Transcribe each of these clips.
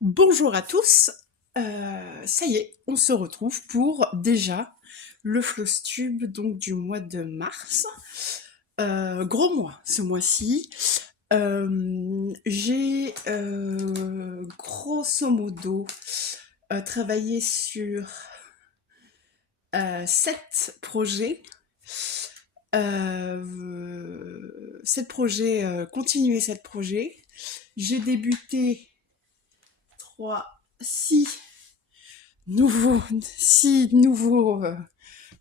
Bonjour à tous, ça y est, on se retrouve pour déjà le Flostube donc du mois de mars. Gros mois ce mois-ci. J'ai grosso modo travaillé sur 7 projets. 7 projets. J'ai débuté 3, 6 nouveaux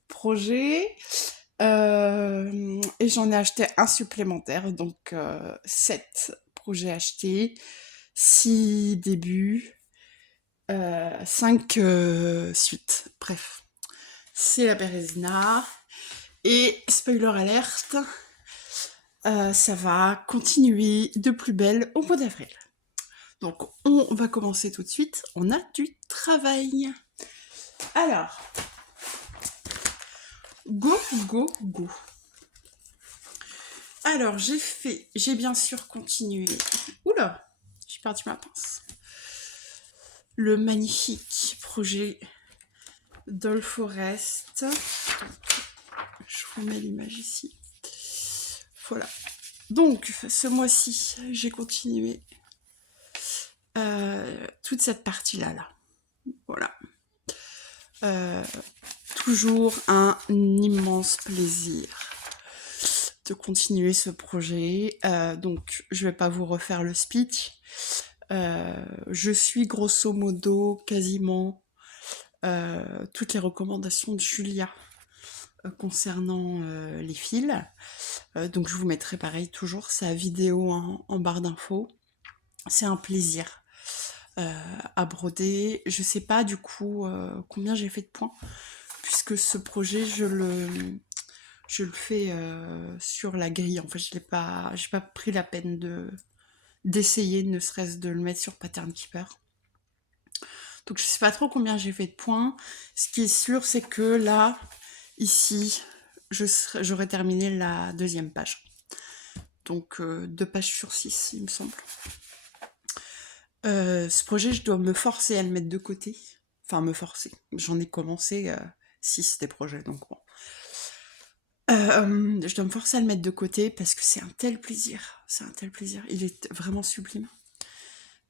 projets. Et j'en ai acheté un supplémentaire, donc 7 projets achetés, 6 débuts, 5 suites. Bref, c'est la Bérésina. Et spoiler alerte, ça va continuer de plus belle au mois d'avril. Donc on va commencer tout de suite, on a du travail. Alors, go, go, go. Alors, j'ai bien sûr continué. Oula, j'ai perdu ma pince. Le magnifique projet Dolforest. Je vous mets l'image ici. Voilà. Donc, ce mois-ci, j'ai continué toute cette partie-là. Voilà. Toujours un immense plaisir de continuer ce projet. Donc, je vais pas vous refaire le speech. Je suis grosso modo quasiment toutes les recommandations de Julia concernant les fils. Donc, je vous mettrai pareil toujours sa vidéo en barre d'infos. C'est un plaisir à broder. Je sais pas du coup combien j'ai fait de points, puisque ce projet, je le fais sur la grille. En fait, j'ai pas pris la peine d'essayer, ne serait-ce de le mettre sur Pattern Keeper. Donc je sais pas trop combien j'ai fait de points. Ce qui est sûr, c'est que là, ici, j'aurais terminé la deuxième page. Donc 2 pages sur 6, il me semble. Ce projet, je dois me forcer à le mettre de côté. Enfin, me forcer. J'en ai commencé 6 des projets, donc bon. Je dois me forcer à le mettre de côté parce que c'est un tel plaisir. C'est un tel plaisir. Il est vraiment sublime.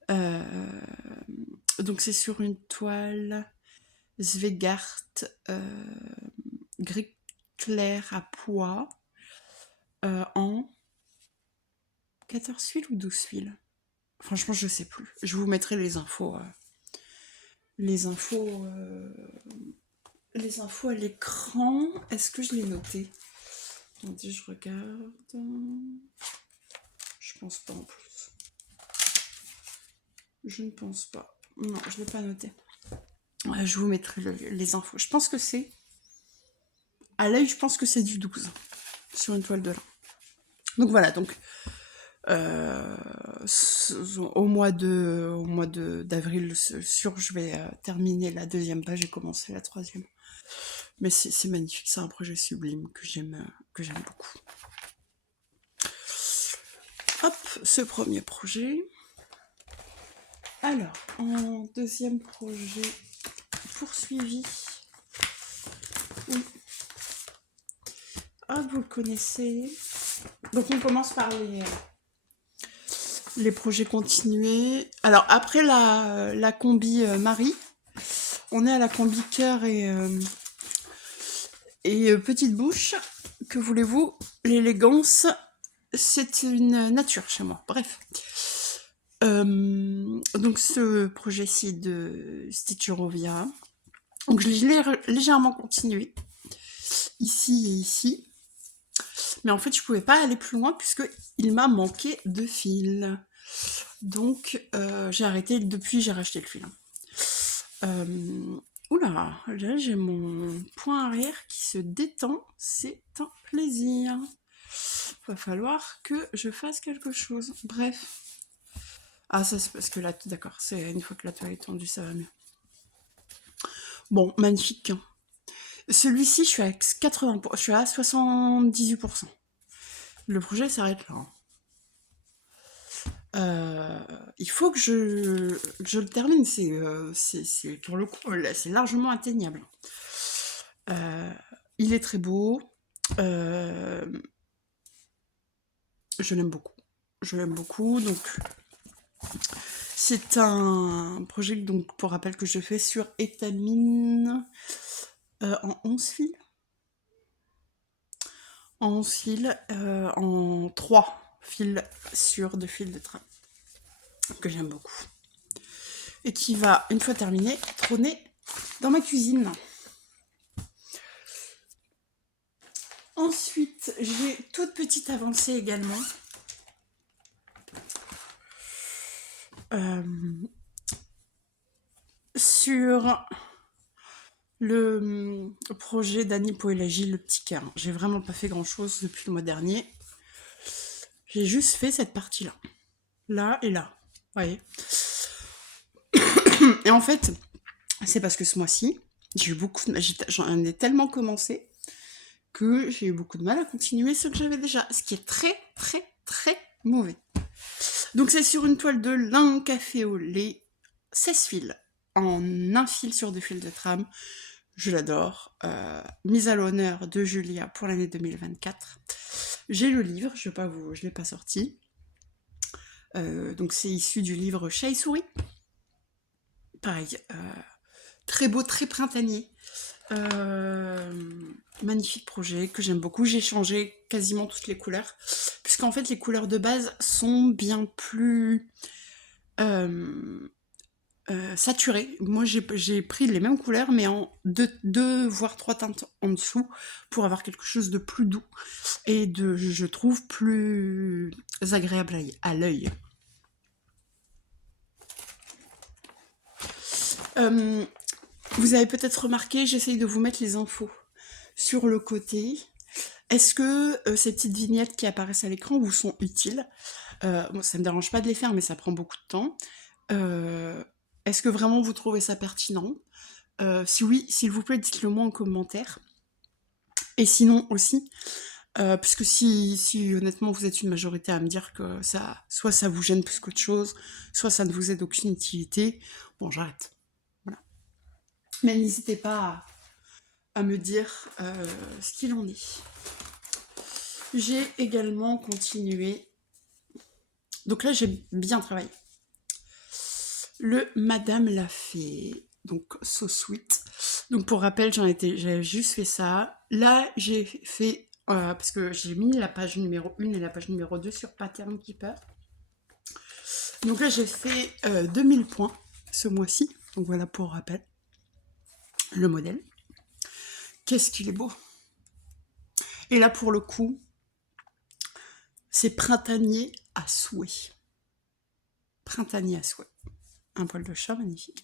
Donc c'est sur une toile Svegart gris clair à pois en 14 fils ou 12 fils. Franchement, je sais plus. Je vous mettrai les infos. Les infos. Les infos à l'écran. Est-ce que je l'ai noté? Attendez, je regarde. Je pense pas en plus. Je ne pense pas. Non, je l'ai pas noté. Je vous mettrai les infos. Je pense que c'est. À l'œil, je pense que c'est du 12 sur une toile de lin. Donc voilà, donc au mois d'avril, sûr, je vais terminer la deuxième page et commencer la troisième. Mais c'est magnifique, c'est un projet sublime que j'aime beaucoup. Hop, ce premier projet. Alors, en deuxième projet poursuivi. Oui. Hop, vous le connaissez. Donc on commence par les projets continués. Alors après la combi Marie, on est à la combi cœur et petite bouche. Que voulez-vous? L'élégance, c'est une nature chez moi. Bref. Donc ce projet-ci de Stitchurovia. Donc je l'ai légèrement continué. Ici et ici. Mais en fait, je pouvais pas aller plus loin puisque il m'a manqué de fil. Donc j'ai arrêté. Depuis, j'ai racheté le fil. Oula, là j'ai mon point arrière qui se détend, c'est un plaisir. Va falloir que je fasse quelque chose. Bref. Ah, ça c'est parce que là, d'accord, c'est une fois que la toile est tendue, ça va mieux. Bon, magnifique. Celui-ci, je suis à 80%, je suis à 78%. Le projet s'arrête là. Il faut que je le termine, pour le coup, là, c'est largement atteignable. Heu, il est très beau, hem, je l'aime beaucoup. Je l'aime beaucoup, donc c'est un projet, donc pour rappel, que je fais sur étamine, en 11 fils. En 11 fils, en 3 fils sur 2 fils de trame, que j'aime beaucoup. Et qui va, une fois terminé, trôner dans ma cuisine. Ensuite, j'ai toute petite avancée également. Sur le projet d'Annie Poélagi, Le Petit Cœur. J'ai vraiment pas fait grand chose depuis le mois dernier. J'ai juste fait cette partie-là. Là et là. Vous voyez. Et en fait, c'est parce que ce mois-ci, j'ai eu beaucoup de... j'en ai tellement commencé que j'ai eu beaucoup de mal à continuer ce que j'avais déjà. Ce qui est très, très, très mauvais. Donc c'est sur une toile de lin café au lait, 16 fils, en un fil sur 2 fils de trame. Je l'adore. Mise à l'honneur de Julia pour l'année 2024. J'ai le livre, je ne l'ai pas sorti. Donc c'est issu du livre Chat et souris. Pareil, très beau, très printanier. Magnifique projet que j'aime beaucoup. J'ai changé quasiment toutes les couleurs, puisqu'en fait les couleurs de base sont bien plus saturées. Moi j'ai pris les mêmes couleurs, mais en deux voire 3 teintes en dessous, pour avoir quelque chose de plus doux et je trouve, plus agréable à l'œil. Vous avez peut-être remarqué, j'essaye de vous mettre les infos sur le côté. Est-ce que ces petites vignettes qui apparaissent à l'écran vous sont utiles? Bon, ça ne me dérange pas de les faire, mais ça prend beaucoup de temps. Est-ce que vraiment vous trouvez ça pertinent? Si oui, s'il vous plaît, dites-le moi en commentaire. Et sinon aussi, puisque si honnêtement vous êtes une majorité à me dire que soit ça vous gêne plus qu'autre chose, soit ça ne vous est d'aucune utilité, bon, j'arrête. Voilà. Mais n'hésitez pas à me dire ce qu'il en est. J'ai également continué. Donc là, j'ai bien travaillé. Le Madame l'a fait. Donc, So Sweet. Donc, pour rappel, j'avais juste fait ça. Là, j'ai fait... parce que j'ai mis la page numéro 1 et la page numéro 2 sur Pattern Keeper. Donc là, j'ai fait 2000 points ce mois-ci. Donc voilà, pour rappel. Le modèle. Qu'est-ce qu'il est beau. Et là, pour le coup, c'est printanier à souhait. Printanier à souhait. Un poil de chat magnifique.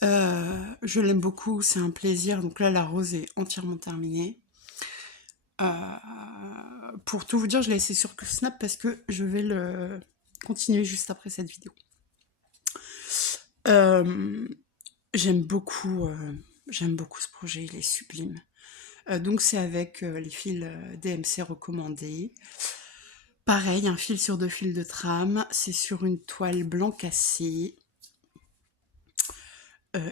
Je l'aime beaucoup, c'est un plaisir. Donc là, la rose est entièrement terminée. Pour tout vous dire, je l'ai laissé sur Snap parce que je vais le continuer juste après cette vidéo. J'aime beaucoup ce projet, il est sublime. Donc c'est avec les fils DMC recommandés. Pareil, un fil sur 2 fils de trame, c'est sur une toile blanc cassé.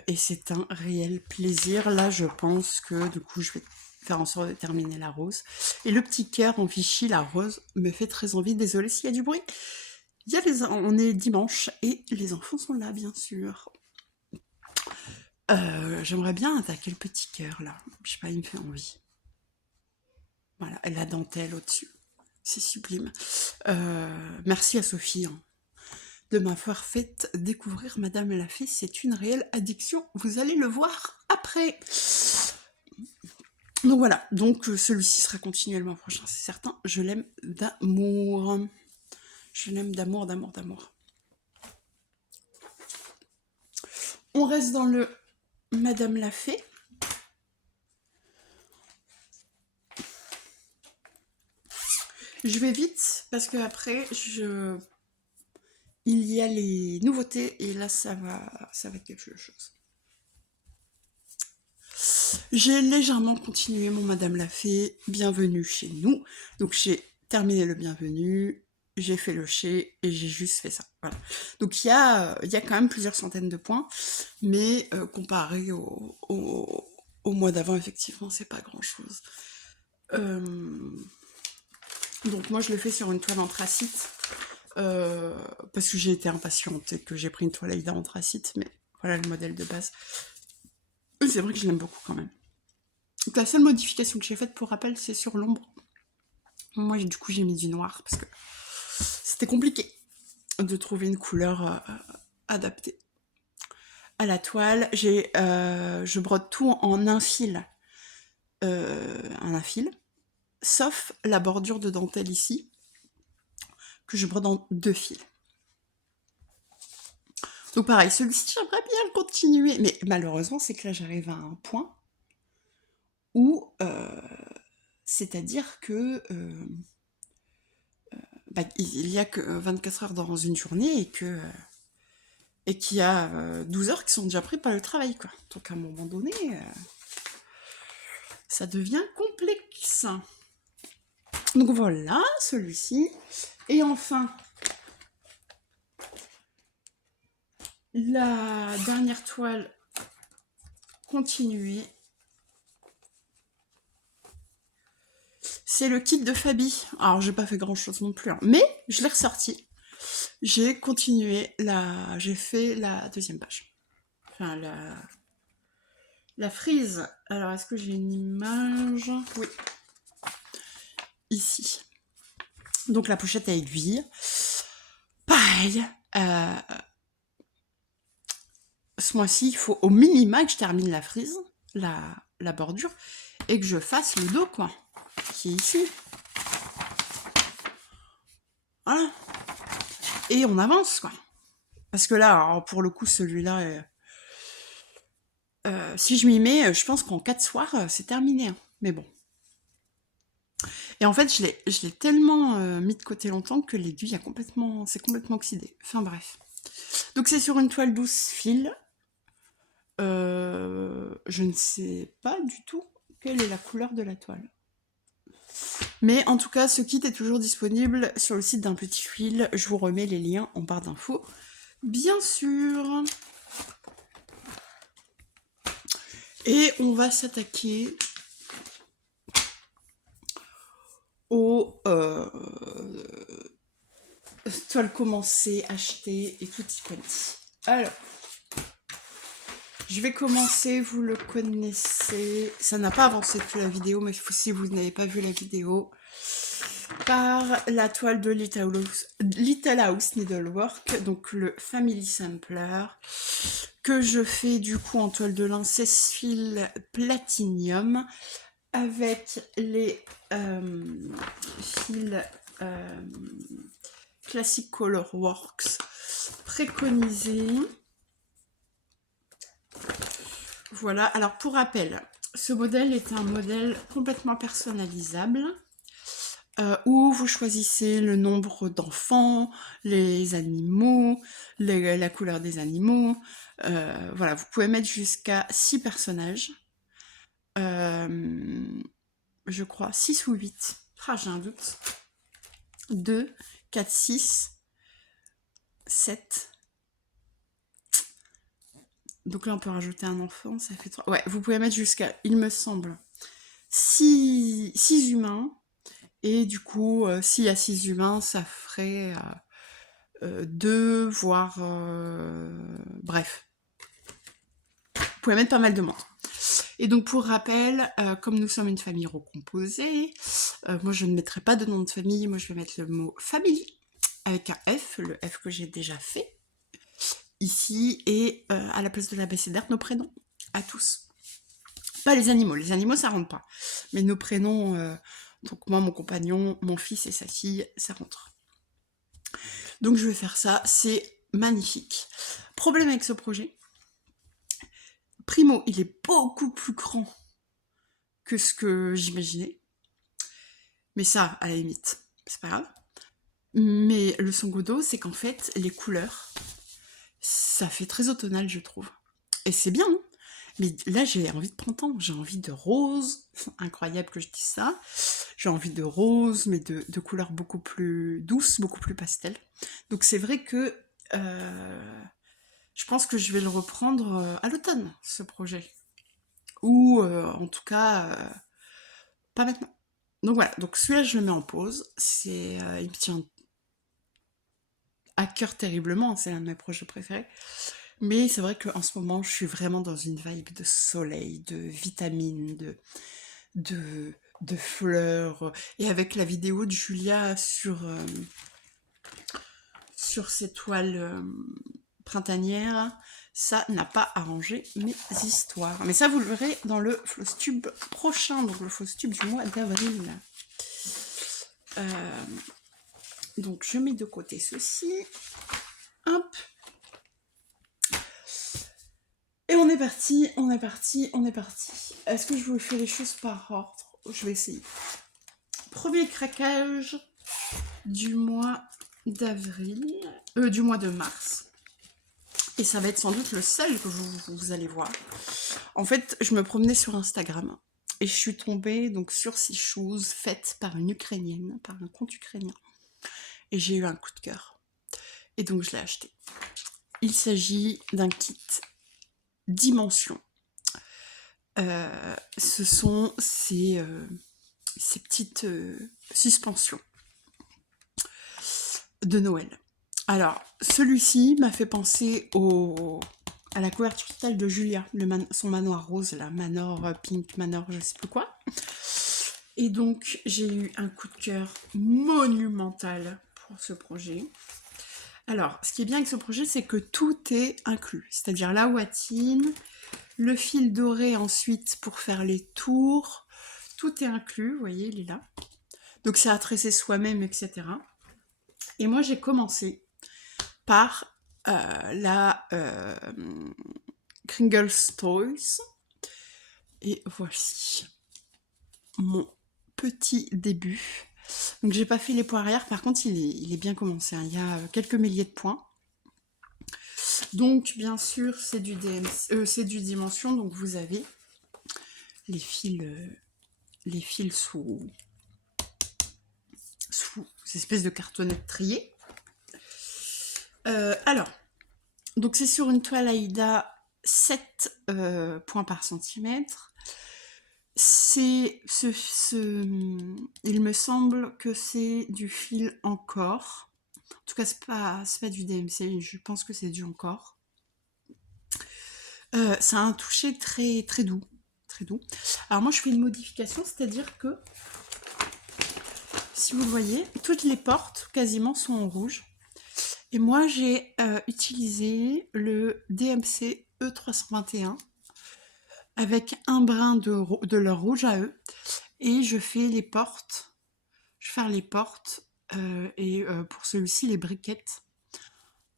Et c'est un réel plaisir. Là, je pense que du coup, je vais faire en sorte de terminer la rose. Et le petit cœur en Vichy, la rose, me fait très envie. Désolée s'il y a du bruit. On est dimanche et les enfants sont là, bien sûr. J'aimerais bien attaquer le petit cœur, là. Je sais pas, il me fait envie. Voilà, et la dentelle au-dessus. C'est sublime. Merci à Sophie de m'avoir fait découvrir Madame la Fée. C'est une réelle addiction. Vous allez le voir après. Donc voilà, donc celui-ci sera continué le mois prochain, c'est certain. Je l'aime d'amour. Je l'aime d'amour, d'amour, d'amour. On reste dans le Madame la Fée. Je vais vite parce que après il y a les nouveautés et là ça va être quelque chose. J'ai légèrement continué mon Madame la Fée, bienvenue chez nous. Donc j'ai terminé le bienvenu, j'ai fait le chez et j'ai juste fait ça. Voilà. Donc il y a quand même plusieurs centaines de points, mais comparé au mois d'avant, effectivement, c'est pas grand-chose. Donc moi je le fais sur une toile anthracite, parce que j'ai été impatiente et que j'ai pris une toile Aïda anthracite, mais voilà le modèle de base. C'est vrai que je l'aime beaucoup quand même. Donc la seule modification que j'ai faite, pour rappel, c'est sur l'ombre. Moi du coup j'ai mis du noir, parce que c'était compliqué de trouver une couleur adaptée à la toile. Je brode tout en un fil, sauf la bordure de dentelle ici, que je brode en 2 fils. Donc pareil, celui-ci, j'aimerais bien le continuer, mais malheureusement, c'est que là, j'arrive à un point où, c'est-à-dire que il y a que 24 heures dans une journée et qu'il y a 12 heures qui sont déjà prises par le travail, quoi. Donc à un moment donné, ça devient complexe. Donc voilà, celui-ci. Et enfin, la dernière toile continuée, c'est le kit de Fabi. Alors j'ai pas fait grand chose non plus, hein, mais je l'ai ressorti. J'ai continué j'ai fait la deuxième page. Enfin la frise. Alors est-ce que j'ai une image? Oui. Ici. Donc la pochette à aiguille. Pareil. Ce mois-ci, il faut au minima que je termine la frise, la bordure, et que je fasse le dos, quoi, qui est ici. Voilà. Et on avance, quoi. Parce que là, alors, pour le coup, celui-là, si je m'y mets, je pense qu'en 4 soirs, c'est terminé. Hein. Mais bon. Et en fait, je l'ai tellement mis de côté longtemps que l'aiguille c'est complètement oxydé. Enfin bref. Donc c'est sur une toile 12 fils. Je ne sais pas du tout quelle est la couleur de la toile. Mais en tout cas, ce kit est toujours disponible sur le site d'un petit fil. Je vous remets les liens en barre d'infos, bien sûr. Et on va s'attaquer aux toiles commencées, achetées et tout y quanti. Alors, je vais commencer, vous le connaissez. Ça n'a pas avancé depuis la vidéo, mais si vous n'avez pas vu la vidéo, par la toile de Little House Needlework, donc le Family Sampler, que je fais du coup en toile de lin 16 fils Platinum, avec les fils Classic Color Works préconisés. Voilà, alors pour rappel, ce modèle est un modèle complètement personnalisable, où vous choisissez le nombre d'enfants, les animaux, la couleur des animaux. Voilà, vous pouvez mettre jusqu'à 6 personnages. Je crois 6 ou 8. Ah, j'ai un doute. 2, 4, 6, 7. Donc là, on peut rajouter un enfant, ça fait 3. Ouais, vous pouvez mettre jusqu'à, il me semble, 6 humains. Et du coup, s'il y a 6 humains, ça ferait 2, voire... bref. Vous pouvez mettre pas mal de monde. Et donc, pour rappel, comme nous sommes une famille recomposée, moi, je ne mettrai pas de nom de famille. Moi, je vais mettre le mot « family » avec un F, le F que j'ai déjà fait, ici, et à la place de l'abécédaire, nos prénoms, à tous. Pas les animaux, ça rentre pas. Mais nos prénoms... donc moi, mon compagnon, mon fils et sa fille, ça rentre. Donc je vais faire ça, c'est magnifique. Problème avec ce projet. Primo, il est beaucoup plus grand que ce que j'imaginais. Mais ça, à la limite, c'est pas grave. Mais le Sangodo, c'est qu'en fait, les couleurs, ça fait très automnal, je trouve. Et c'est bien, hein. Mais là, j'ai envie de printemps, j'ai envie de rose. Incroyable que je dise ça. j'ai envie de rose, mais de couleurs beaucoup plus douces, beaucoup plus pastel. Donc c'est vrai que je pense que je vais le reprendre à l'automne, ce projet. Ou en tout cas, pas maintenant. Donc voilà, donc celui-là je le mets en pause. Il me tient à cœur terriblement, c'est l'un de mes projets préférés. Mais c'est vrai qu'en ce moment, je suis vraiment dans une vibe de soleil, de vitamines, de, de fleurs. Et avec la vidéo de Julia sur ces toiles printanières, ça n'a pas arrangé mes histoires. Mais ça, vous le verrez dans le Flostube prochain, donc le Flostube du mois d'avril. Donc je mets de côté ceci. Hop. Et on est parti, on est parti, on est parti. Est-ce que je vous fais les choses par ordre? Je vais essayer. Premier craquage du mois d'avril, du mois de mars. Et ça va être sans doute le seul que vous allez voir. En fait, je me promenais sur Instagram et je suis tombée donc sur ces choses faites par une Ukrainienne, par un compte ukrainien. Et j'ai eu un coup de cœur. Et donc je l'ai acheté. Il s'agit d'un kit Dimension. Ce sont ces petites suspensions de Noël. Alors, celui-ci m'a fait penser à la couverture totale de Julia, son manoir rose, là, Manor Pink, Manor je sais plus quoi. Et donc, j'ai eu un coup de cœur monumental pour ce projet. Alors, ce qui est bien avec ce projet, c'est que tout est inclus. C'est-à-dire la ouatine, le fil doré ensuite pour faire les tours. Tout est inclus, vous voyez, il est là. Donc, c'est à tresser soi-même, etc. Et moi, j'ai commencé par la Kringles Toys. Et voici mon petit début. Donc j'ai pas fait les points arrière, par contre il est bien commencé, hein. Il y a quelques milliers de points. Donc bien sûr c'est du c'est du Dimension, donc vous avez les fils sous ces espèces de cartonnettes triées. Alors, donc c'est sur une toile Aïda 7 points par centimètre. Il me semble que c'est du fil encore. En tout cas, c'est pas du DMC, je pense que c'est du encore. Ça a un toucher très, très doux. Très doux. Alors moi, je fais une modification, c'est-à-dire que, si vous le voyez, toutes les portes quasiment sont en rouge. Et moi, j'ai utilisé le DMC E321 avec un brin de leur rouge à eux. Et je fais les portes. Je vais faire les portes et pour celui-ci, les briquettes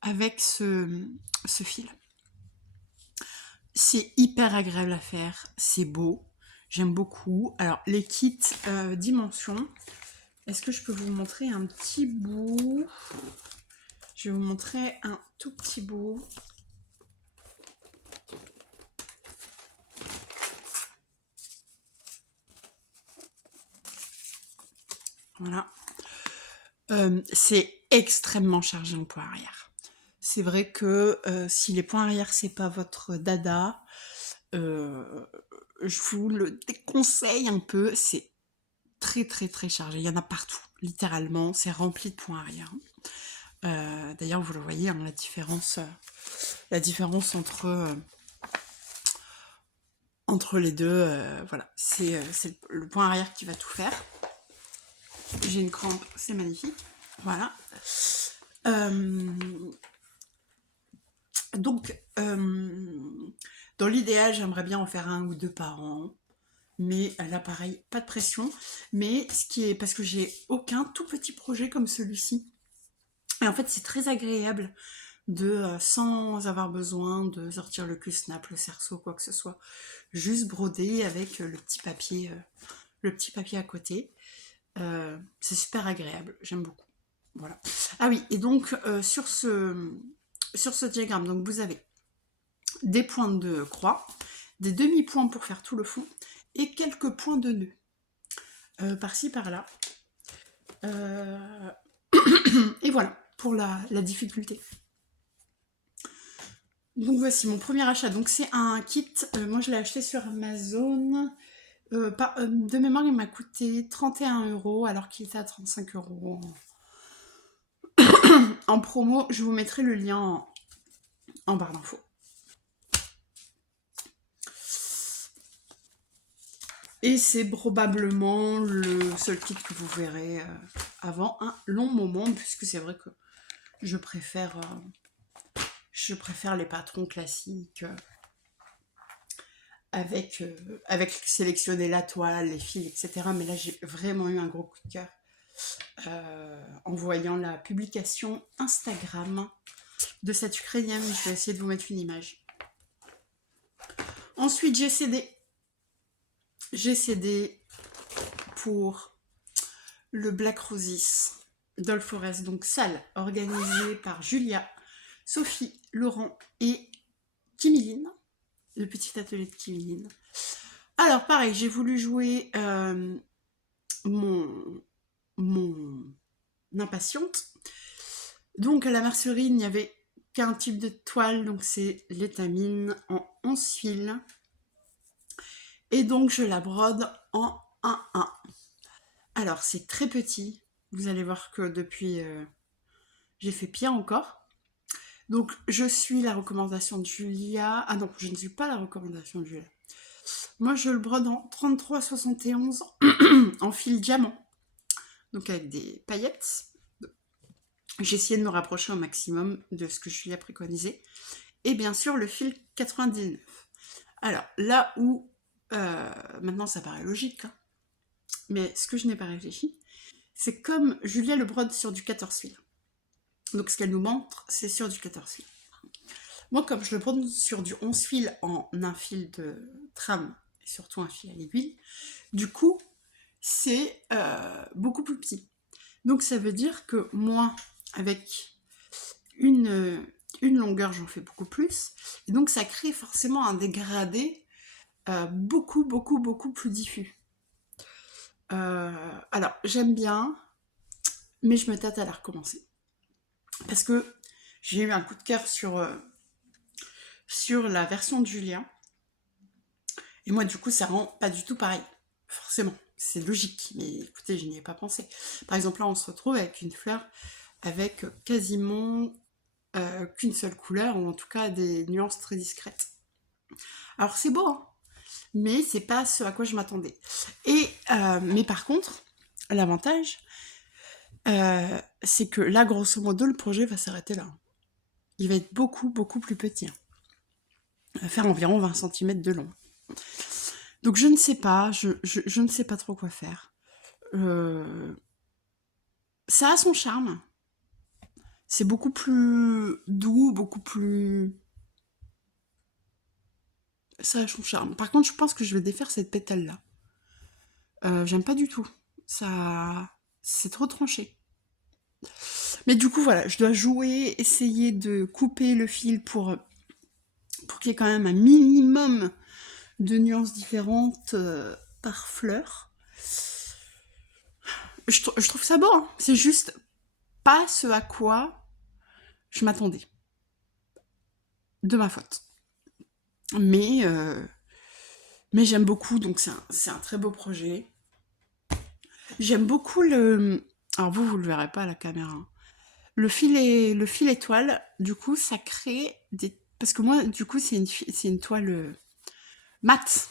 avec ce fil. C'est hyper agréable à faire, c'est beau, j'aime beaucoup. Alors, les kits Dimension, est-ce que je peux vous montrer un petit bout? Je vais vous montrer un tout petit bout. Voilà. C'est extrêmement chargé en points arrière. C'est vrai que si les points arrière, c'est pas votre dada, je vous le déconseille un peu. C'est très très très chargé. Il y en a partout, littéralement. C'est rempli de points arrière. D'ailleurs, vous le voyez, hein, la différence entre les deux. Voilà, c'est le point arrière qui va tout faire. J'ai une crampe, c'est magnifique. Voilà. Donc, dans l'idéal, j'aimerais bien en faire un ou deux par an. Mais là, pareil, pas de pression. Mais parce que j'ai aucun tout petit projet comme celui-ci. Et en fait, c'est très agréable sans avoir besoin de sortir le cul-snap, le cerceau, quoi que ce soit. Juste broder avec le petit papier à côté. C'est super agréable, j'aime beaucoup. Voilà. Ah oui, et donc sur ce diagramme, donc vous avez des points de croix, des demi-points pour faire tout le fond, et quelques points de nœud. par-ci par-là. Et voilà, pour la difficulté. Donc voici mon premier achat. Donc c'est un kit, moi je l'ai acheté sur Amazon. De mémoire, il m'a coûté 31 € alors qu'il était à 35 € en promo. Je vous mettrai le lien en barre d'infos. Et c'est probablement le seul kit que vous verrez avant un long moment, puisque c'est vrai que je préfère les patrons classiques avec sélectionner la toile, les fils, etc. Mais là, j'ai vraiment eu un gros coup de cœur en voyant la publication Instagram de cette Ukrainienne. Je vais essayer de vous mettre une image. Ensuite, j'ai cédé pour le Black Roses Doll Forest, donc salle organisée par Julia, Sophie, Laurent et Kimiline, le petit atelier de Kimiline. Alors pareil, j'ai voulu jouer mon impatiente. Donc à la mercerie, il n'y avait qu'un type de toile, donc c'est l'étamine en 11 fils. Et donc je la brode en 1-1. Alors c'est très petit, vous allez voir que depuis j'ai fait pire encore. Donc je suis la recommandation de Julia. Ah non, je ne suis pas la recommandation de Julia. Moi je le brode en 33,71 en fil diamant, donc avec des paillettes. J'ai essayé de me rapprocher au maximum de ce que Julia préconisait. Et bien sûr le fil 99. Alors là où maintenant ça paraît logique, hein, mais ce que je n'ai pas réfléchi, c'est comme Julia le brode sur du 14 fils. Donc ce qu'elle nous montre, c'est sur du 14 fils. Moi, comme je le brode sur du 11 fils en un fil de trame, et surtout un fil à l'aiguille, du coup, c'est beaucoup plus petit. Donc ça veut dire que moi, avec une longueur, j'en fais beaucoup plus. Et donc ça crée forcément un dégradé beaucoup plus diffus. Alors, j'aime bien, mais je me tâte à la recommencer. Parce que j'ai eu un coup de cœur sur la version de Julien. Et moi, du coup, ça rend pas du tout pareil. Forcément, c'est logique. Mais écoutez, je n'y ai pas pensé. Par exemple, là, on se retrouve avec une fleur avec quasiment qu'une seule couleur, ou en tout cas des nuances très discrètes. Alors, c'est beau, hein, mais c'est pas ce à quoi je m'attendais. Mais par contre, l'avantage, c'est que là, grosso modo, le projet va s'arrêter là. Il va être beaucoup plus petit. Il va faire environ 20 cm de long. Donc je ne sais pas, je ne sais pas trop quoi faire. Ça a son charme. C'est beaucoup plus doux, beaucoup plus... Ça a son charme. Par contre, je pense que je vais défaire cette pétale-là. J'aime pas du tout. Ça... C'est trop tranché. Mais du coup, voilà, je dois jouer, essayer de couper le fil pour qu'il y ait quand même un minimum de nuances différentes par fleur. Je trouve ça beau, hein. C'est juste pas ce à quoi je m'attendais. De ma faute. Mais, mais j'aime beaucoup, donc c'est un très beau projet. J'aime beaucoup le... Alors vous le verrez pas à la caméra. Hein. Le fil étoile, du coup, ça crée des... Parce que moi, du coup, c'est une toile mate,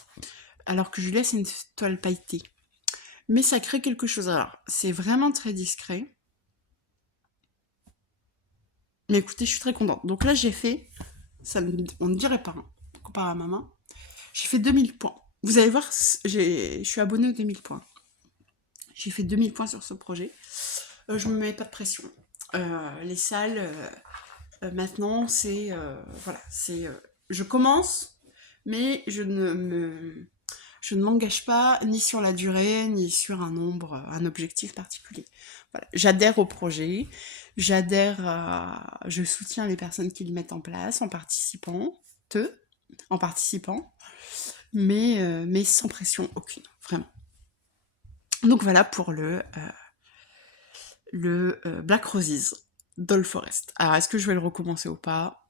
alors que Julia, c'est une toile pailletée. Mais ça crée quelque chose. Alors, c'est vraiment très discret. Mais écoutez, je suis très contente. Donc là, j'ai fait... on ne dirait pas, hein, comparé à ma main. J'ai fait 2000 points. Vous allez voir, je suis abonnée aux 2000 points. J'ai fait 2000 points sur ce projet. Je me mets pas de pression. Les salles, maintenant, c'est... voilà, c'est... je commence, mais je ne m'engage pas ni sur la durée, ni sur un nombre, un objectif particulier. Voilà. J'adhère au projet, je soutiens les personnes qui le mettent en place en participant, mais sans pression aucune, vraiment. Donc voilà pour Black Roses Doll Forest. Alors est-ce que je vais le recommencer ou pas?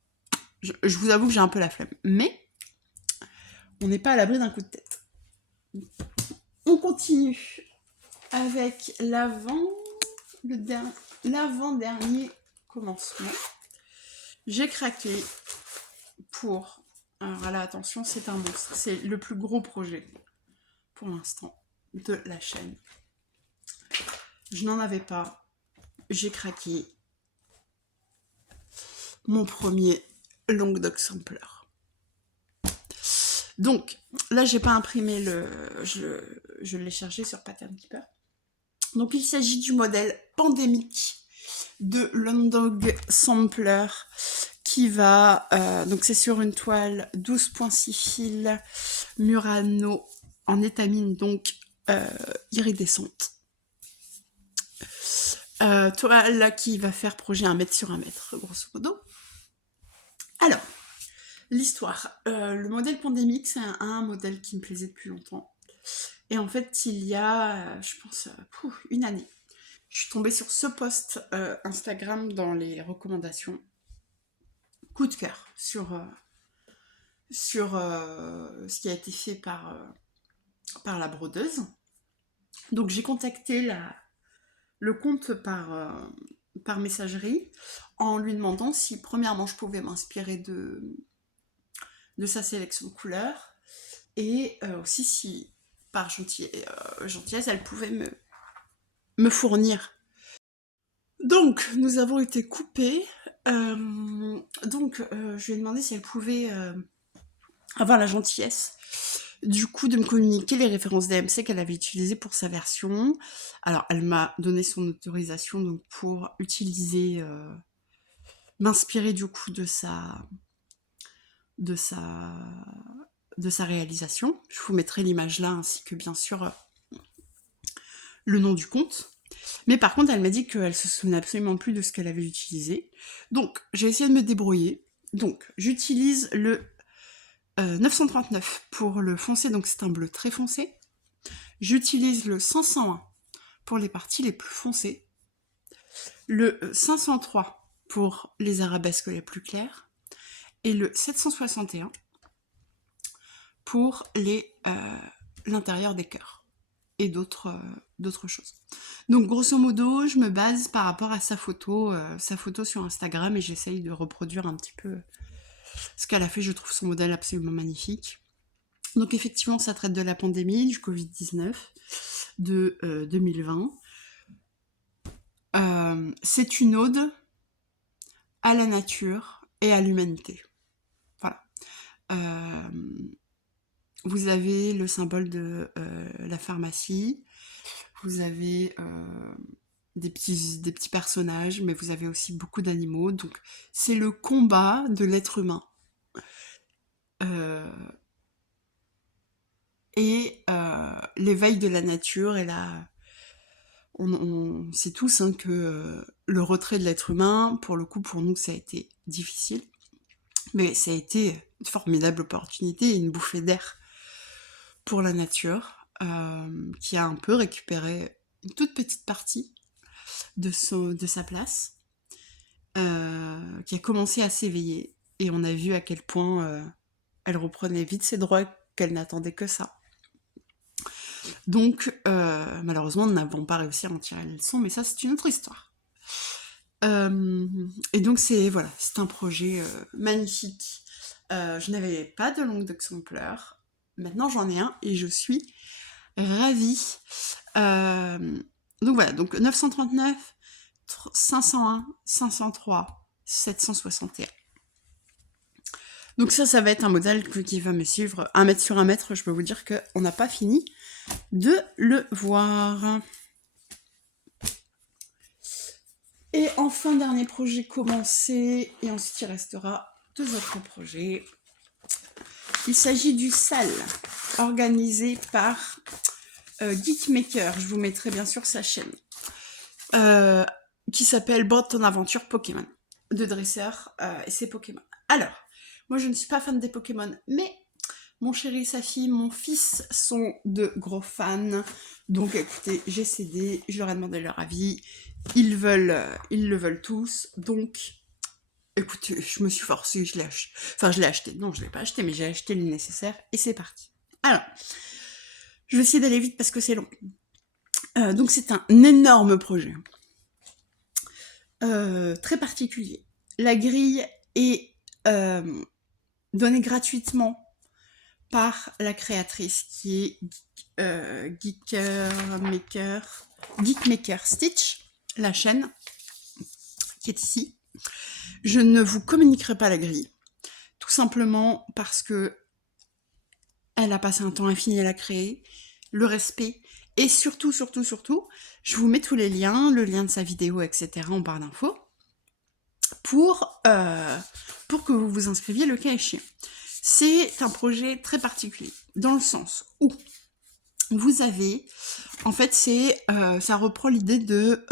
Je vous avoue que j'ai un peu la flemme, mais on n'est pas à l'abri d'un coup de tête. On continue avec l'avant-dernier commencement. J'ai craqué pour... Alors là, attention, c'est un monstre. C'est le plus gros projet, pour l'instant, de la chaîne. Je n'en avais pas. J'ai craqué. Mon premier Languedoc Sampler. Donc, là, j'ai pas imprimé je l'ai chargé sur Pattern Keeper. Donc, il s'agit du modèle pandémique de Languedoc Sampler qui va... donc, c'est sur une toile 12.6 fils Murano en étamine, donc iridescente. Toile qui va faire projet 1 mètre sur 1 mètre, grosso modo. Alors, l'histoire. Le modèle pandémique, c'est un modèle qui me plaisait depuis longtemps. Et en fait, il y a, je pense, une année, je suis tombée sur ce post Instagram dans les recommandations. Coup de cœur sur ce qui a été fait par la brodeuse. Donc j'ai contacté le compte par messagerie en lui demandant si, premièrement, je pouvais m'inspirer de sa sélection de couleurs et aussi si, par gentillesse, elle pouvait me fournir. Donc, nous avons été coupés. Je lui ai demandé si elle pouvait avoir la gentillesse du coup de me communiquer les références DMC qu'elle avait utilisées pour sa version. Alors, elle m'a donné son autorisation donc pour utiliser, m'inspirer du coup de sa réalisation. Je vous mettrai l'image là, ainsi que bien sûr le nom du compte. Mais par contre, elle m'a dit qu'elle se souvenait absolument plus de ce qu'elle avait utilisé. Donc, j'ai essayé de me débrouiller. Donc, j'utilise le 939 pour le foncé, donc c'est un bleu très foncé. J'utilise le 501 pour les parties les plus foncées. Le 503 pour les arabesques les plus claires. Et le 761 pour l'intérieur des cœurs et d'autres choses. Donc grosso modo, je me base par rapport à sa photo sur Instagram, et j'essaye de reproduire un petit peu ce qu'elle a fait. Je trouve son modèle absolument magnifique. Donc effectivement, ça traite de la pandémie, du Covid-19 de 2020. C'est une ode à la nature et à l'humanité. Voilà. Vous avez le symbole de la pharmacie, vous avez des petits personnages, mais vous avez aussi beaucoup d'animaux. Donc c'est le combat de l'être humain. Et l'éveil de la nature. Et là, on sait tous que le retrait de l'être humain, pour le coup, pour nous, ça a été difficile. Mais ça a été une formidable opportunité et une bouffée d'air pour la nature, qui a un peu récupéré une toute petite partie de sa place, qui a commencé à s'éveiller. Et on a vu à quel point elle reprenait vite ses droits, qu'elle n'attendait que ça. Donc, malheureusement, nous n'avons pas réussi à en tirer les leçons, mais ça, c'est une autre histoire. Et donc, c'est un projet magnifique. Je n'avais pas de Languedoc Sampler. Maintenant, j'en ai un et je suis ravie. Donc voilà, donc 939, 501, 503, 761. Donc ça va être un modèle qui va me suivre 1 mètre sur 1 mètre. Je peux vous dire qu'on n'a pas fini de le voir. Et enfin, dernier projet commencé, et ensuite il restera 2 autres projets. Il s'agit du SAL, organisé par Geekmaker. Je vous mettrai bien sûr sa chaîne, qui s'appelle Bande ton aventure Pokémon, de dresseurs et ses Pokémon. Alors, moi je ne suis pas fan des Pokémon, mais Mon chéri et sa fille, mon fils sont de gros fans. Donc écoutez, j'ai cédé, je leur ai demandé leur avis. Ils le veulent tous. Donc, écoutez, je me suis forcée, je l'ai acheté. Enfin, je l'ai acheté. Non, je ne l'ai pas acheté, mais j'ai acheté le nécessaire et c'est parti. Alors, je vais essayer d'aller vite parce que c'est long. Donc c'est un énorme projet. Très particulier. La grille est donnée gratuitement par la créatrice qui est Geekmaker Stitch, la chaîne qui est ici. Je ne vous communiquerai pas la grille, tout simplement parce que elle a passé un temps infini à la créer, le respect, et surtout, je vous mets tous les liens, le lien de sa vidéo, etc. en barre d'infos, pour que vous vous inscriviez le cas échéant. C'est un projet très particulier, dans le sens où vous avez, en fait, ça reprend l'idée de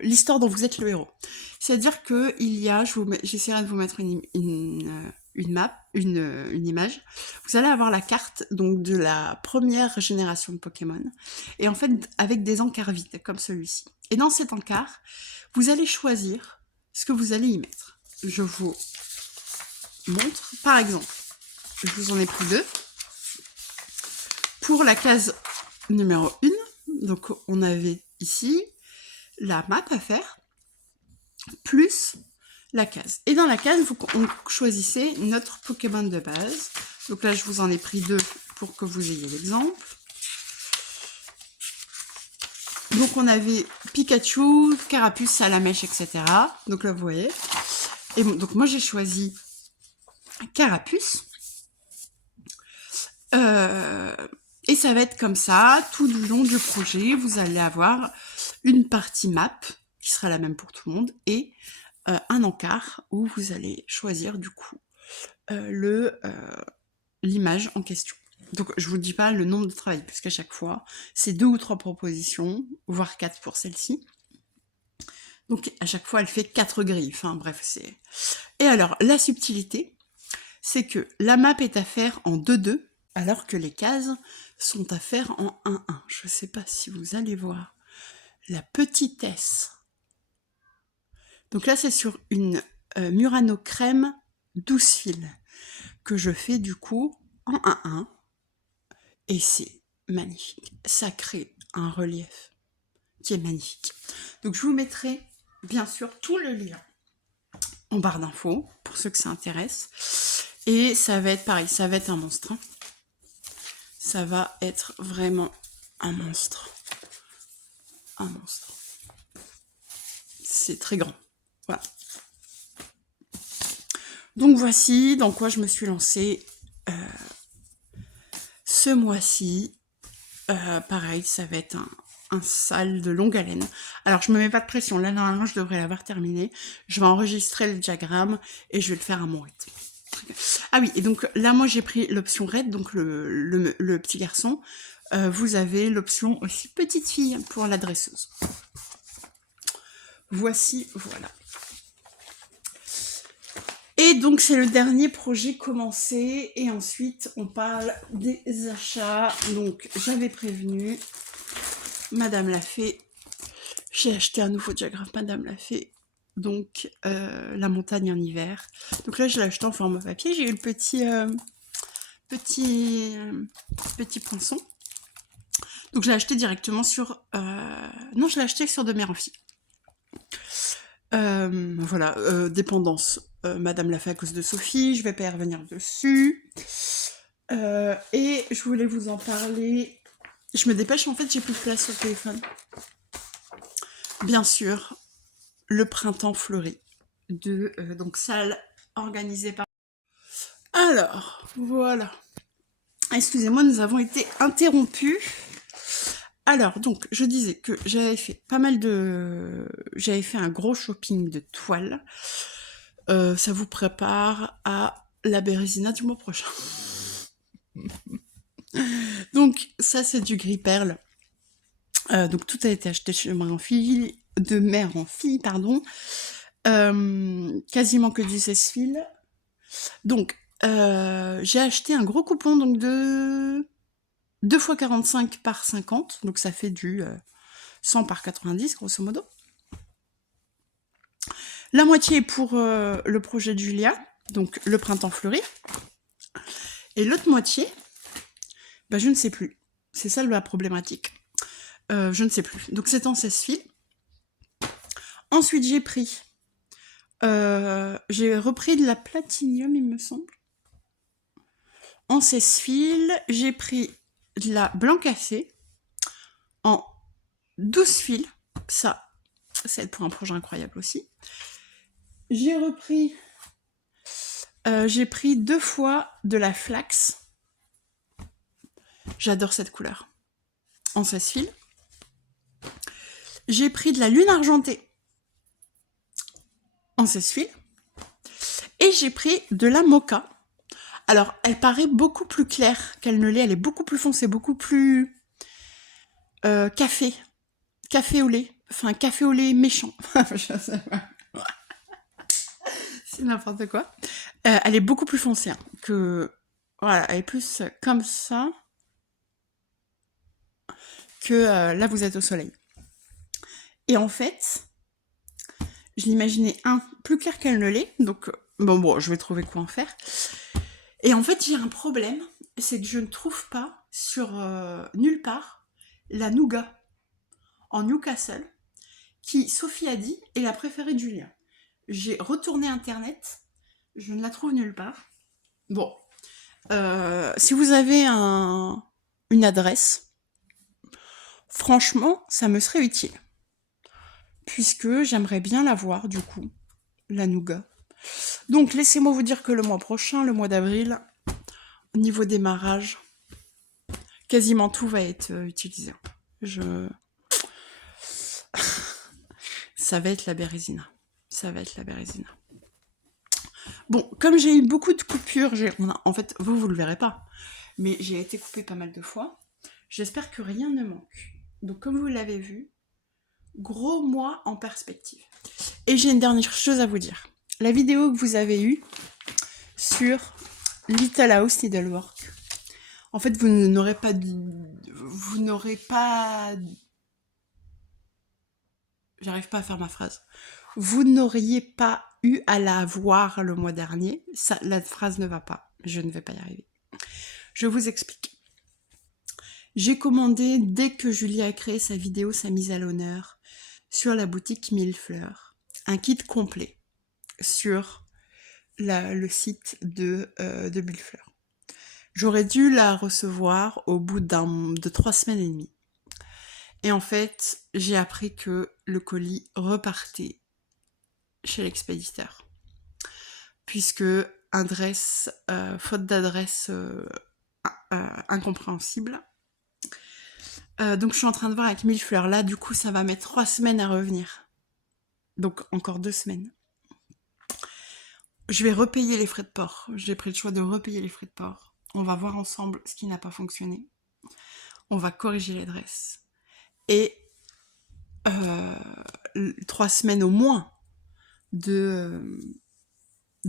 l'histoire dont vous êtes le héros. C'est-à-dire que j'essaierai de vous mettre une image. Vous allez avoir la carte donc de la première génération de Pokémon, et en fait avec des encarts vides comme celui-ci. Et dans cet encart, vous allez choisir ce que vous allez y mettre. Je vous montre, par exemple, je vous en ai pris 2. Pour la case numéro 1, donc on avait ici la map à faire, plus la case. Et dans la case, on choisissez notre Pokémon de base. Donc là, je vous en ai pris 2 pour que vous ayez l'exemple. Donc on avait Pikachu, Carapuce, Salamèche, etc. Donc là, vous voyez. Et bon, donc moi, j'ai choisi Carapuce. Et ça va être comme ça, tout du long du projet, vous allez avoir une partie map, qui sera la même pour tout le monde, et un encart où vous allez choisir du coup l'image en question. Donc je vous dis pas le nombre de travail, parce qu'à chaque fois, c'est 2 ou 3 propositions, voire 4 pour celle-ci. Donc à chaque fois, elle fait 4 grilles. Enfin bref, c'est... Et alors, la subtilité, c'est que la map est à faire en 2-2, alors que les cases sont à faire en 1-1. Je ne sais pas si vous allez voir la petitesse. Donc là, c'est sur une Murano crème 12 fils que je fais du coup en 1-1. Et c'est magnifique. Ça crée un relief qui est magnifique. Donc je vous mettrai bien sûr tout le lien en barre d'infos pour ceux que ça intéresse. Et ça va être pareil, ça va être un monstre. Ça va être vraiment un monstre. Un monstre. C'est très grand. Voilà. Donc voici dans quoi je me suis lancée ce mois-ci. Pareil, ça va être un sale de longue haleine. Alors je me mets pas de pression. Là normalement je devrais l'avoir terminé. Je vais enregistrer le diagramme et je vais le faire à mon rythme. Ah oui, et donc là moi j'ai pris l'option red, donc le petit garçon. Vous avez l'option aussi petite fille pour la dresseuse. Voici, voilà. Et donc c'est le dernier projet commencé, et ensuite on parle des achats. Donc j'avais prévenu, Madame l'a fait, j'ai acheté un nouveau diagramme, Madame l'a fait, donc la montagne en hiver. Donc là je l'ai acheté en format papier, j'ai eu le petit poinçon. Donc je l'ai acheté directement sur... non, je l'ai acheté sur de Mère en Fille. Voilà, dépendance. Madame l'a fait à cause de Sophie, je vais pas y revenir dessus. Et je voulais vous en parler. Je me dépêche, en fait, j'ai plus de place sur le téléphone. Bien sûr, le printemps fleuri de donc salle organisée par... Alors, voilà. Excusez-moi, nous avons été interrompus. Alors, donc, je disais que j'avais fait j'avais fait un gros shopping de toiles. Ça vous prépare à la Bérésina du mois prochain. Donc, ça, c'est du gris perle. Donc, tout a été acheté de mère en fille, pardon. Quasiment que du 16 fils. Donc, j'ai acheté un gros coupon donc de 2 fois 45 par 50, donc ça fait du 100 par 90 grosso modo. La moitié est pour le projet de Julia, donc le printemps fleuri. Et l'autre moitié, bah, je ne sais plus. C'est ça la problématique. Je ne sais plus. Donc c'est en 16 fils. Ensuite j'ai repris de la platinium, il me semble. En 16 fils, j'ai pris de la blanc cassé en 12 fils. Ça va être pour un projet incroyable aussi. J'ai pris 2 fois de la flax. J'adore cette couleur. En 16 fils. J'ai pris de la lune argentée en 16 fils. Et j'ai pris de la mocha. Alors, elle paraît beaucoup plus claire qu'elle ne l'est. Elle est beaucoup plus foncée, beaucoup plus café. Café au lait. Enfin, café au lait méchant. Je sais pas. C'est n'importe quoi. Elle est beaucoup plus foncée que... Voilà, elle est plus comme ça que là, vous êtes au soleil. Et en fait, je l'imaginais plus clair qu'elle ne l'est. Donc, bon, je vais trouver quoi en faire. Et en fait, j'ai un problème. C'est que je ne trouve pas sur nulle part la nougat en Newcastle qui, Sophie a dit, est la préférée de Julia. J'ai retourné Internet. Je ne la trouve nulle part. Bon. Si vous avez une adresse, franchement, ça me serait utile. Puisque j'aimerais bien la voir, du coup, la nougat. Donc, laissez-moi vous dire que le mois prochain, le mois d'avril, au niveau démarrage, quasiment tout va être utilisé. Ça va être la bérésina. Ça va être la bérésina. Bon, comme j'ai eu beaucoup de coupures, en fait, vous le verrez pas, mais j'ai été coupée pas mal de fois. J'espère que rien ne manque. Donc, comme vous l'avez vu, gros mois en perspective. Et j'ai une dernière chose à vous dire. La vidéo que vous avez eue sur Little House Needlework, en fait, vous n'aurez pas... J'arrive pas à faire ma phrase. Vous n'auriez pas eu à la voir le mois dernier. La phrase ne va pas. Je ne vais pas y arriver. Je vous explique. J'ai commandé, dès que Julie a créé sa vidéo, sa mise à l'honneur, sur la boutique Millefleurs, un kit complet sur le site de Millefleurs. J'aurais dû la recevoir au bout de 3 semaines et demie. Et en fait, j'ai appris que le colis repartait chez l'expéditeur. Puisque faute d'adresse incompréhensible. Donc je suis en train de voir avec Millefleurs. Là, du coup, ça va mettre 3 semaines à revenir. Donc encore 2 semaines. Je vais repayer les frais de port. J'ai pris le choix de repayer les frais de port. On va voir ensemble ce qui n'a pas fonctionné. On va corriger l'adresse. Et 3 semaines au moins de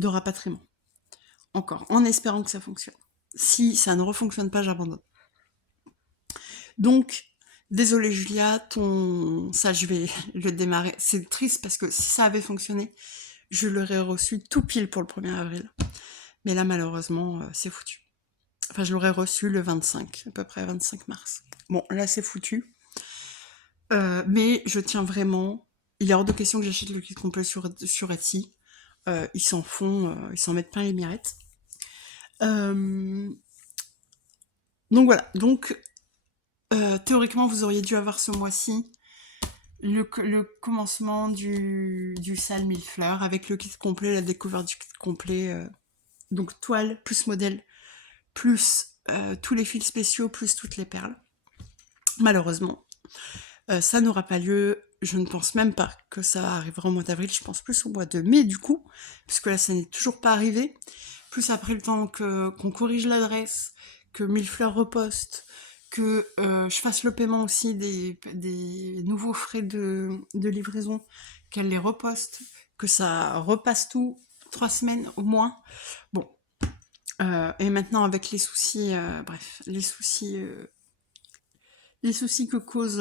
rapatriement. Encore, en espérant que ça fonctionne. Si ça ne refonctionne pas, j'abandonne. Donc, désolée Julia, ça je vais le démarrer. C'est triste parce que si ça avait fonctionné, je l'aurais reçu tout pile pour le 1er avril. Mais là, malheureusement, c'est foutu. Enfin, je l'aurais reçu le 25, à peu près 25 mars. Bon, là, c'est foutu. Mais je tiens vraiment... Il est hors de question que j'achète le kit complet sur Etsy. Ils s'en mettent plein les mirettes. Donc voilà. Donc, théoriquement, vous auriez dû avoir ce mois-ci le commencement du sale Millefleurs avec le kit complet, la découverte du kit complet. Donc toile, plus modèle, plus tous les fils spéciaux, plus toutes les perles. Malheureusement, ça n'aura pas lieu. Je ne pense même pas que ça arrivera au mois d'avril. Je pense plus au mois de mai, du coup, puisque là, ça n'est toujours pas arrivé. Plus après le temps qu'on corrige l'adresse, que Millefleurs reposte, que je fasse le paiement aussi des nouveaux frais de livraison, qu'elle les reposte, que ça repasse tout, 3 semaines au moins. Bon, Et maintenant avec les soucis, bref, les soucis que cause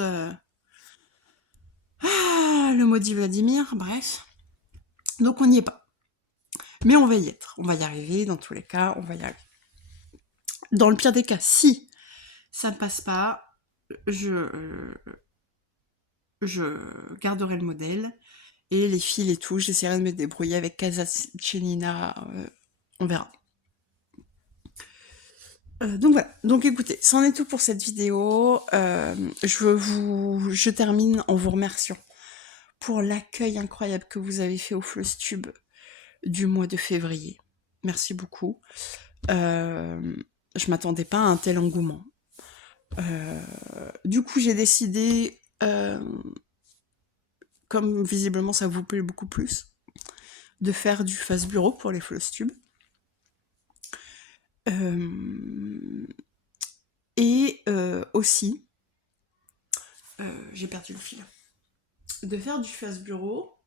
le maudit Vladimir, bref. Donc on n'y est pas. Mais on va y être. On va y arriver, dans tous les cas, on va y arriver. Dans le pire des cas, si ça ne passe pas, je garderai le modèle. Et les fils et tout, j'essaierai de me débrouiller avec Casa Chenina, on verra. Donc voilà, donc écoutez, c'en est tout pour cette vidéo. Je termine en vous remerciant pour l'accueil incroyable que vous avez fait au Flostube du mois de février. Merci beaucoup. Je m'attendais pas à un tel engouement. Du coup, j'ai décidé, comme visiblement ça vous plaît beaucoup plus, de faire du face bureau pour les Flostube. Et aussi, j'ai perdu le fil, de faire du face bureau.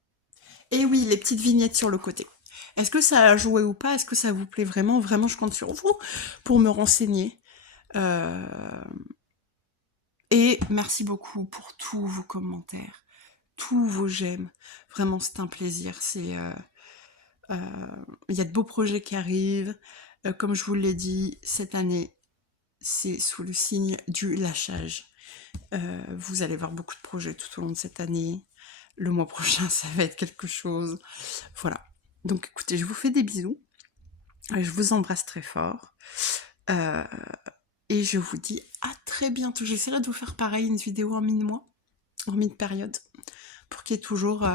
Et oui, les petites vignettes sur le côté. Est-ce que ça a joué ou pas? Est-ce que ça vous plaît vraiment? Vraiment, je compte sur vous pour me renseigner. Et merci beaucoup pour tous vos commentaires, tous vos j'aime. Vraiment, c'est un plaisir. Il y a de beaux projets qui arrivent. Comme je vous l'ai dit, cette année, c'est sous le signe du lâchage. Vous allez voir beaucoup de projets tout au long de cette année. Le mois prochain, ça va être quelque chose. Voilà. Donc écoutez, je vous fais des bisous. Je vous embrasse très fort. Et je vous dis à très bientôt. J'essaierai de vous faire pareil, une vidéo en mi-mois, en mi-période, pour qu'il y ait toujours,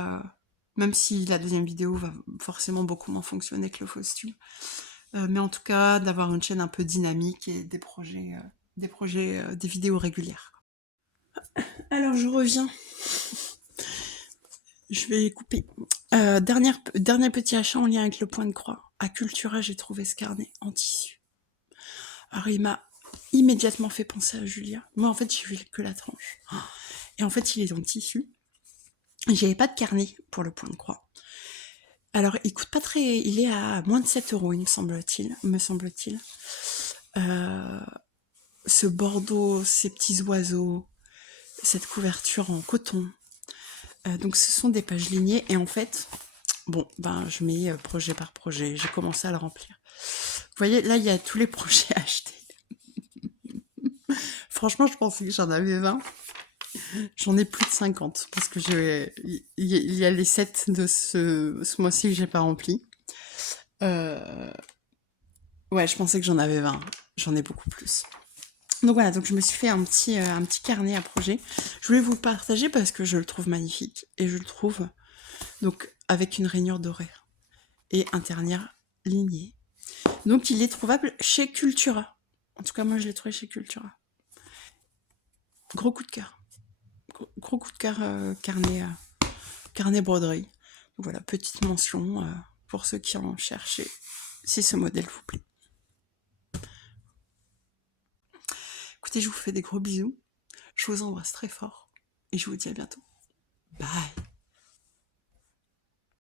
même si la deuxième vidéo va forcément beaucoup moins fonctionner que le costume, mais en tout cas d'avoir une chaîne un peu dynamique et des projets, des vidéos régulières. Alors je reviens. Je vais couper. Dernier petit achat en lien avec le point de croix. À Cultura, j'ai trouvé ce carnet en tissu. Alors il m'a immédiatement fait penser à Julia. Moi en fait j'ai vu que la tranche. Et en fait il est en tissu. J'avais pas de carnet pour le point de croix. Alors il coûte pas très... Il est à moins de 7 €, il me semble-t-il. Ce bordeaux, ces petits oiseaux, cette couverture en coton. Donc ce sont des pages lignées et en fait, bon, ben je mets projet par projet, j'ai commencé à le remplir. Vous voyez, là il y a tous les projets achetés. Franchement, je pensais que j'en avais 20. J'en ai plus de 50 parce que il y a les 7 de ce mois-ci que j'ai pas rempli. Ouais, je pensais que j'en avais 20. J'en ai beaucoup plus. Donc voilà, donc je me suis fait un petit carnet à projet. Je voulais vous le partager parce que je le trouve magnifique et je le trouve donc avec une rainure dorée et un ternir ligné. Donc il est trouvable chez Cultura. En tout cas, moi je l'ai trouvé chez Cultura. Gros coup de cœur. Gros coup de cœur carnet broderie. Donc voilà, petite mention pour ceux qui en cherchaient, si ce modèle vous plaît. Écoutez, je vous fais des gros bisous. Je vous embrasse très fort et je vous dis à bientôt. Bye.